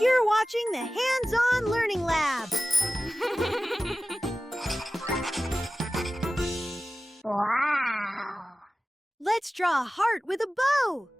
You're watching the Hands-On Learning Lab. Wow! Let's draw a heart with a bow.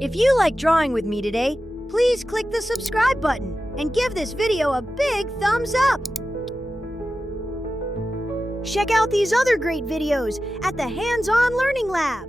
If you like drawing with me today, please click the subscribe button and give this video a big thumbs up. Check out these other great videos at the Hands-On Learning Lab.